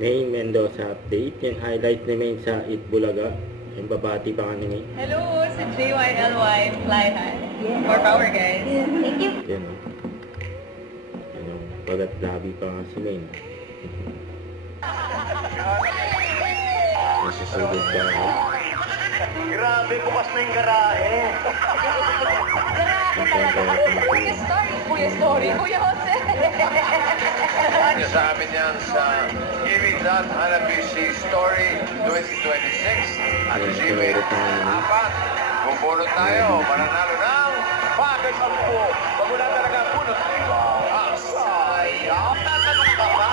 Maine Mendoza update. Yung highlight ni Maine sa Itbulaga. Yung babati pa kanini. Hello, si JYLY Fly High. More power, guys. Thank you. Yan o. Yan o. Bagat labi pa nga si Maine. Masusugod ba ako? Grabe, bukas na yung garahe. Kuya Story, Kuya Story, Kuya Jose. Sa amin yan sa Giving That Hanabishi Story 2026. At Yes, Giving meron tayong- 4. Bubunot tayo, mananalo ng bagay sa buo. Pag wala talaga bunot, iba. Sayang. Tatanong ka ba?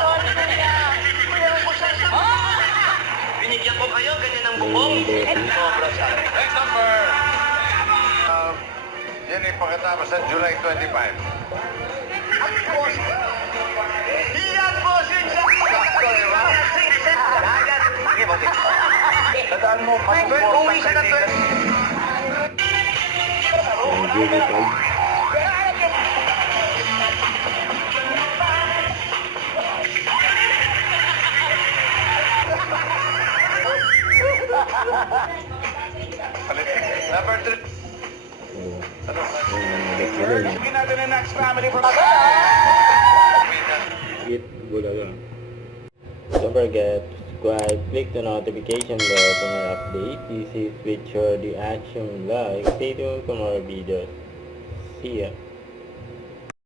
Binigyan ko kayo, ganyan ang bubong. Sobra sa akin. Next number. Yan ay pagkatapos ng July 25. Yan, bossing! Sakto, di ba? Lahat. Sige, bossing. Tandaan mo, uwi siya na 20. Yung Jimmy Pag. Number 3. Oo. Yung nanagat na rin. Sige natin ang next family from Itbulaga. Don't forget to subscribe, click the notification bell for more update. This is Richard the Action Live. Stay tuned for more videos. See ya.